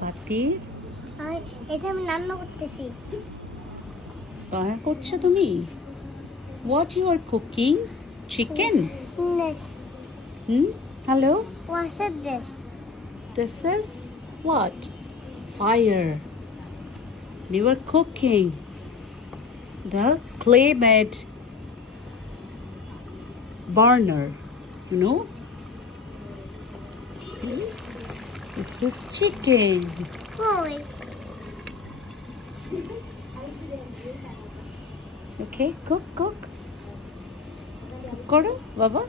Faatir, এটা আমি রান্না করতেছি। রান্না করছো তুমি? What you are cooking? Chicken? Yes. Hello? What's this? This is what? Fire. You are cooking the clay-made burner. You know? See? This is chicken. Boy. Okay, cook. Cook করো বাবা।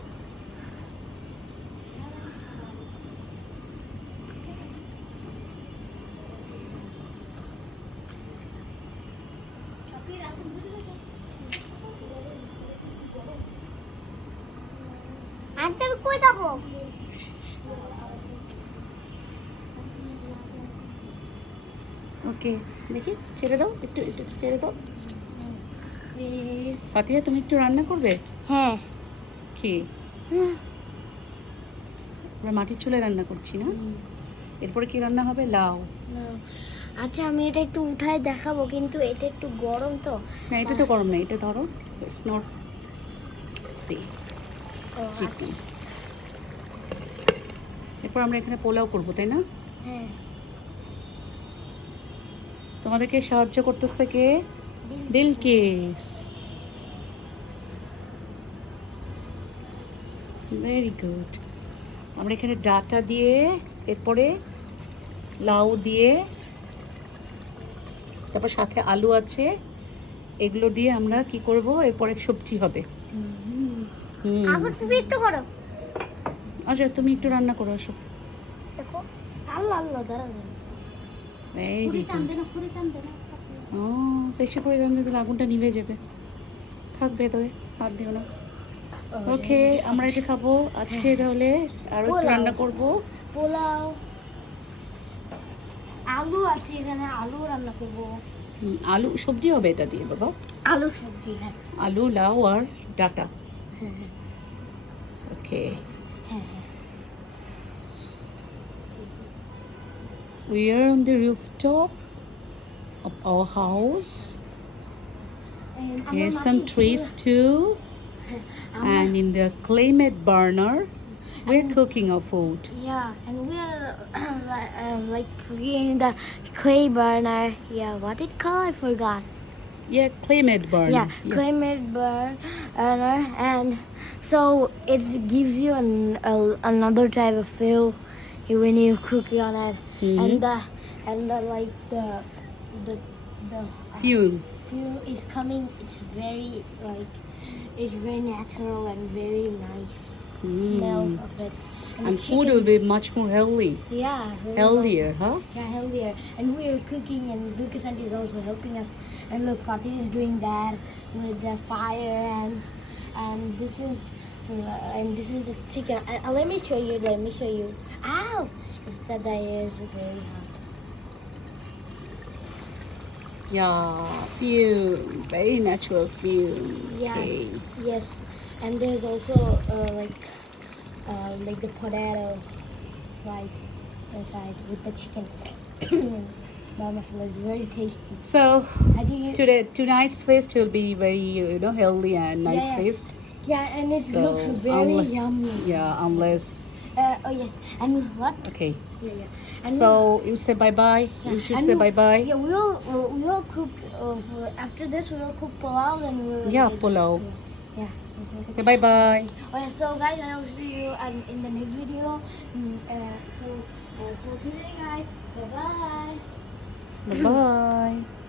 আনতে আমি কই যাবো? ওকে, দেখি ছেড়ে দাও, একটু ছেড়ে দাও। ফাতিহা, তুমি একটু রান্না করবে? হ্যাঁ। কি? আমরা মাটির চুলে রান্না করছি না? এরপরে কি রান্না হবে? লাউ। আচ্ছা, আমি এটা একটু উঠায় দেখাবো, কিন্তু এটা একটু গরম তো। না, এটা তো গরম না, এটা ধরো। It's not C. এরপর আমরা এখানে পোলাও করবো, তাই না? হ্যাঁ। তোমাদেরকে সাহায্য করতেছে কে? বিলকিস। Very good. আমরা এখানে ডাটা দিয়ে, এরপরে লাউ দিয়ে, তারপর সাথে আলু আছে, এগুলো দিয়ে আমরা কি করব? এরপরে সবজি হবে। আবার তুমি একটু করো। আচ্ছা, তুমি একটু রান্না করো, আসো। দেখো, আল্লাহ আল্লাহ, দাঁড়াও। Very good. ও, বেশি করে রান্না দিলে আগুনটা নিভে যাবে। থাকবে তবে, হাত দিও না। ওকে, আমরা এটা খাবো আজকে। তাহলে আরো একটু রান্না করবো। পোলাও, আলু আছে এখানে, আলু রান্না করবো। আলু সবজি হবে এটা দিয়ে বাবা। আলু সবজি, হ্যাঁ। আলু, লাউ আর ডাটা। Okay. We are on the rooftop of our house. Here's some trees too. And in the clay-made burner, we're cooking our food. Yeah, and we are like cooking the clay burner. Yeah, what it called? I forgot. Yeah, clay-made burner. Yeah, clay-made burner, and so it gives you another type of feel when you cook on it, and the like the Fuel. fuel is coming. It's very natural and very nice smell of it. And the food chicken- will be much more healthy. Yeah, very Healthier, huh? Yeah, healthier. And we are cooking, and Lucas auntie is also helping us. And look, Fatih is doing that with the fire, and this is the chicken. Let me show you. Ow! It's that is very hot. Yeah, fuel. Very natural fuel. Yeah. Okay. Yes, and there's also like the potato slice inside with the chicken. Masala is very tasty. So I think it, tonight's feast will be very healthy and nice Yeah. feast. yeah, and it So, looks very yummy. Yeah, unless Oh yes, and what? okay. Yeah. And So you say bye bye. You should and say bye bye. Yeah, we will cook after this. We will cook pulao, and we will. Yeah, pulao. Yeah. Okay, bye bye. Okay, so guys, I will see you in the next video. So for today, guys, bye bye. Bye bye.